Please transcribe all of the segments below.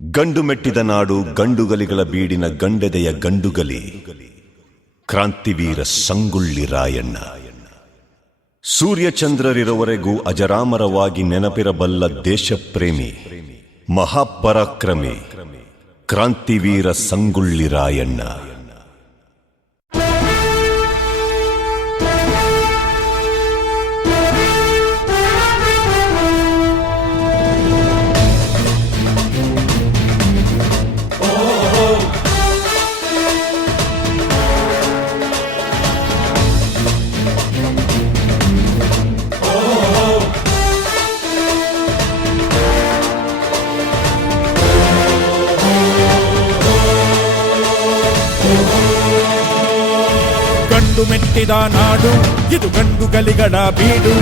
ಗಂಡು ಮೆಟ್ಟಿದ ನಾಡು ಗಂಡುಗಲಿಗಳ ಬೀಡಿನ ಗಂಡೆದೆಯ ಗಂಡುಗಲಿ ಕ್ರಾಂತಿವೀರ ಸಂಗೊಳ್ಳಿ ರಾಯಣ್ಣ. ಸೂರ್ಯಚಂದ್ರರಿರುವವರೆಗೂ ಅಜರಾಮರವಾಗಿ ನೆನಪಿರಬಲ್ಲ ದೇಶಪ್ರೇಮಿ ಮಹಾಪರಾಕ್ರಮಿ ಕ್ರಾಂತಿವೀರ ಸಂಗೊಳ್ಳಿ ರಾಯಣ್ಣ. ಗಂಡು ಮೆಟ್ಟಿದ ನಾಡು ಇದು ಗಂಡುಗಲಿಗಳ ಬೀಡು.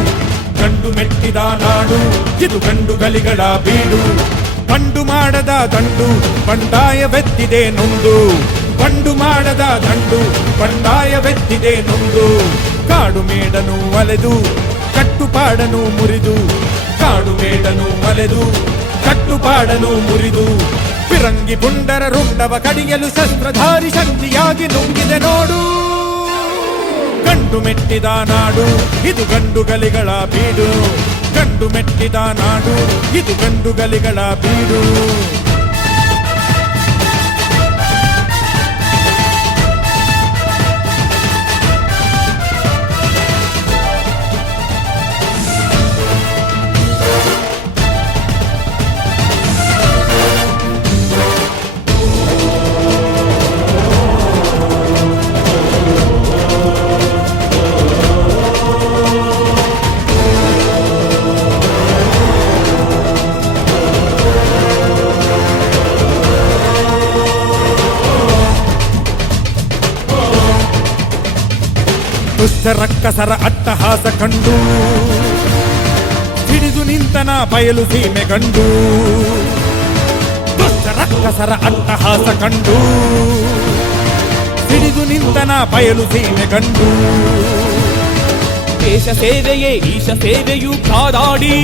ಗಂಡು ಮೆಟ್ಟಿದ ನಾಡು ಇದು ಗಂಡುಗಲಿಗಳ ಬೀಡು. ಬಂಡು ಮಾಡದ ದಂಡು ಬಂಡಾಯವೆತ್ತಿದೆ ನೊಂದು. ಬಂಡು ಮಾಡದ ದಂಡು ಬಂಡಾಯವೆತ್ತಿದೆ ನೊಂದು. ಕಾಡು ಮೇಡನು ಅಲೆದು ಕಟ್ಟುಪಾಡನು ಮುರಿದು. ಕಾಡು ಮೇಡನು ಅಲೆದು ಕಟ್ಟುಪಾಡನು ಮುರಿದು. ಫಿರಂಗಿ ಪುಂಡರ ರುಂಡವ ಕಡಿಯಲು ಶಸ್ತ್ರಧಾರಿ ಶಕ್ತಿಯಾಗಿ ನುಂಗಿದೆ ನೋಡು. ಗಂಡು ಮೆಟ್ಟಿದ ನಾಡು ಇದು ಗಂಡುಗಲಿಗಳ ಬೀಡು. ಗಂಡು ಮೆಟ್ಟಿದ ನಾಡು ಇದು ಗಂಡುಗಲಿಗಳ ಬೀಡು. ದುಷ್ಟ ರಕ್ಕಸರ ಅಟ್ಟಹಾಸ ಕಂಡು ಹಿಡಿದು ನಿಂತನ ಬಯಲು ಸೀಮೆ ಗಂಡು. ದುಷ್ಟ ರಕ್ಕಸರ ಅಟ್ಟಹಾಸ ಕಂಡು ಹಿಡಿದು ನಿಂತನ ಬಯಲು ಸೀಮೆ ಗಂಡು. ದೇಶ ಸೇವೆಯೇ ಈಶ ಸೇವೆಯು ಕಾದಾಡಿ.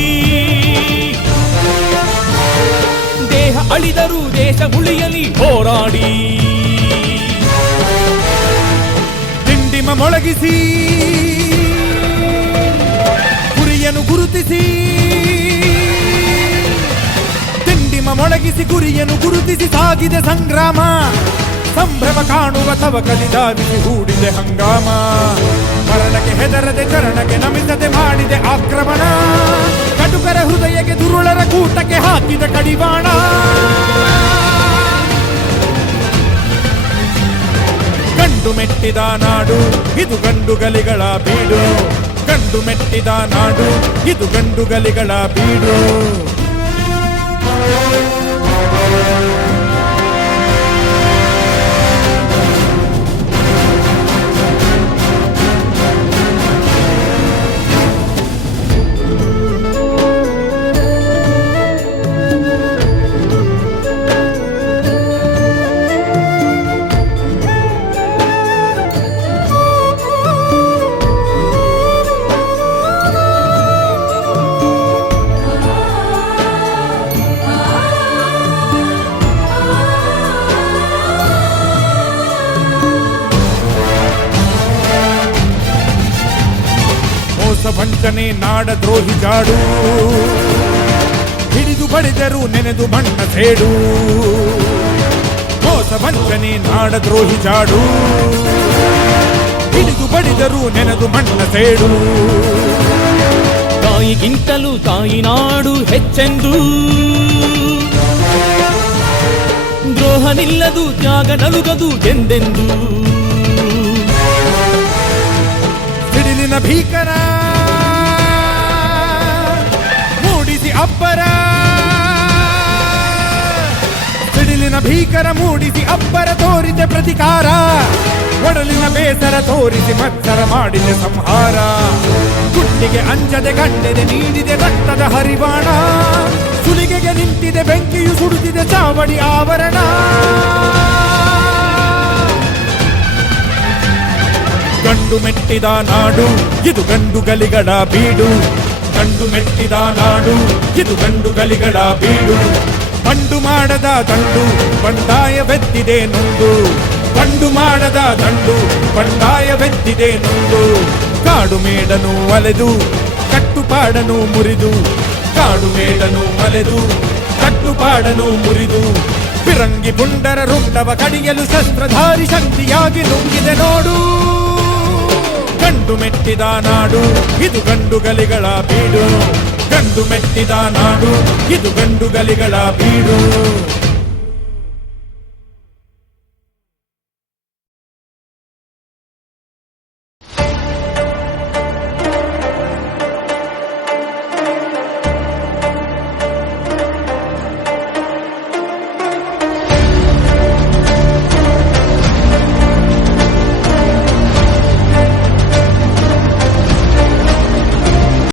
ದೇಹ ಅಳಿದರೂ ದೇಶ ಉಳಿಯಲಿ ಹೋರಾಡಿ. ದಿಂಡಿಮ ಮೊಳಗಿಸಿ ಗುರಿಯನ್ನು ಗುರುತಿಸಿ. ದಿಂಡಿಮ ಮೊಳಗಿಸಿ ಗುರಿಯನ್ನು ಗುರುತಿಸಿ ಸಾಗಿದೆ ಸಂಗ್ರಾಮ. ಸಂಭ್ರಮ ಕಾಣುವ ತವಕಲಿ ಧಾವಿಸಿ ಹೂಡಿದೆ ಹಂಗಾಮ. ಮರಣಕ್ಕೆ ಹೆದರದೆ ಚರಣಕ್ಕೆ ನಮಿಸದೆ ಮಾಡಿದೆ ಆಕ್ರಮಣ. ಕಟುಕರ ಹೃದಯಕ್ಕೆ ದುರುಳರ ಕೂಟಕ್ಕೆ ಹಾಕಿದ ಕಡಿವಾಣ. ಗಂಡು ಮೆಟ್ಟಿದ ನಾಡು ಇದು ಗಂಡುಗಲಿಗಳ ಬೀಡು. ಗಂಡು ಮೆಟ್ಟಿದ ನಾಡು ಇದು ಗಂಡುಗಲಿಗಳ ಬೀಡು. ವಂಚನೆ ನಾಡ ದ್ರೋಹಿ ಜಾಡು. ಹಿಡಿದು ಬಡಿದರು ನೆನೆದು ಮಣ್ಣ ಸೇಡು. ಮೋಸ ವಂಚನೆ ನಾಡ ದ್ರೋಹಿ ಜಾಡು. ಹಿಡಿದು ಬಡಿದರು ನೆನೆದು ಮಣ್ಣ ಸೇಡು. ತಾಯಿಗಿಂತಲೂ ತಾಯಿ ನಾಡು ಹೆಚ್ಚೆಂದು. ದ್ರೋಹ ನಿಲ್ಲದು ತ್ಯಾಗ ನಲುಗದು ಎಂದೆಂದು. ಸಿಡಿಲಿನ ಭೀಕರ ಮೂಡಿಸಿ ಅಬ್ಬರ. ಸಿಡಿಲಿನ ಭೀಕರ ಮೂಡಿಸಿ ಅಬ್ಬರ ತೋರಿದೆ ಪ್ರತಿಕಾರ. ಒಡಲಿನ ಬೇಸರ ತೋರಿಸಿ ಮತ್ಸರ ಮಾಡಿದೆ ಸಂಹಾರ. ಗುಂಡಿಗೆ ಅಂಜದೆ ಗಂಡೆದೆ ನೀಡಿದೆ ರಕ್ತದ ಹರಿವಾಣ. ಸುಲಿಗೆಗೆ ನಿಂತಿದೆ ಬೆಂಕಿಯು ಸುಡುತ್ತಿದೆ ಚಾವಡಿ ಆವರಣ. ಗಂಡು ಮೆಟ್ಟಿದ ನಾಡು ಇದು ಗಂಡುಗಲಿಗಳ ಬೀಡು. ಗಂಡು ಮೆಟ್ಟಿದ ನಾಡು ಇದು ಗಂಡುಗಲಿಗಳ ಬೀಡು. ಬಂಡು ಮಾಡದ ದಂಡು ಬಂಡಾಯವೆತ್ತಿದೆ ನೊಂದು, ಬಂಡು ಮಾಡದ ದಂಡು ಬಂಡಾಯವೆತ್ತಿದೆ ನೊಂದು. ಕಾಡು ಮೇಡನು ಅಲೆದು ಕಟ್ಟುಪಾಡನು ಮುರಿದು, ಕಾಡು ಮೇಡನು ಅಲೆದು ಕಟ್ಟುಪಾಡನು ಮುರಿದು, ಫಿರಂಗಿ ಪುಂಡರ ರುಂಡವ ಕಡಿಯಲು ಶಸ್ತ್ರಧಾರಿ ಶಕ್ತಿಯಾಗಿ ನುಗ್ಗಿದೆ ನೋಡು. ಗಂಡು ಮೆಟ್ಟಿದ ನಾಡು ಇದು ಗಂಡುಗಲಿಗಳ ಬೀಡು, ಗಂಡು ಮೆಟ್ಟಿದ ನಾಡು ಇದು ಗಂಡುಗಲಿಗಳ ಬೀಡು.